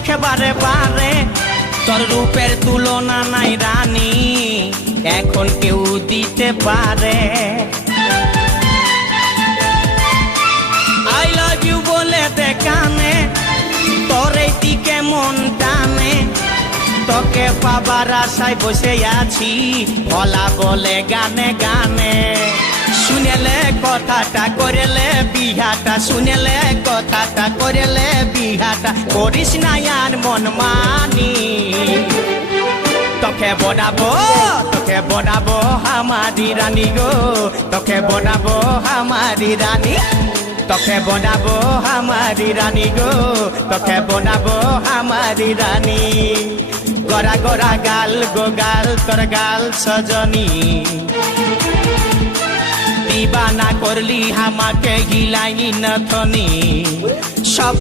চোখে বারে বারে, তোর রূপের তুলনা নাই রানী, এখন কেউ দিতে পারে। আই লাভ ইউ বলে দে কানে, তোর এই দিকে মন টানে, তোকে পাবার আশায় বসে আছি, বলা বলে গানে গানে। শুনেলে কথাটা করেলে বিহাটা, শুনেলে কথাটা করেলে বিহাটা, করিস না আর মন মানি। তোকে বনাবো আমারি রানী গো, তোকে বনাবো আমারি রানী, তোকে বনাবো আমারি রানী গো, তোকে বনাবো আমারি রানী। গোরা গোরা গাল গো গাল, তোর গাল সজনী, দিবানা করলি আমাকে গিলাইনি নথনি। সব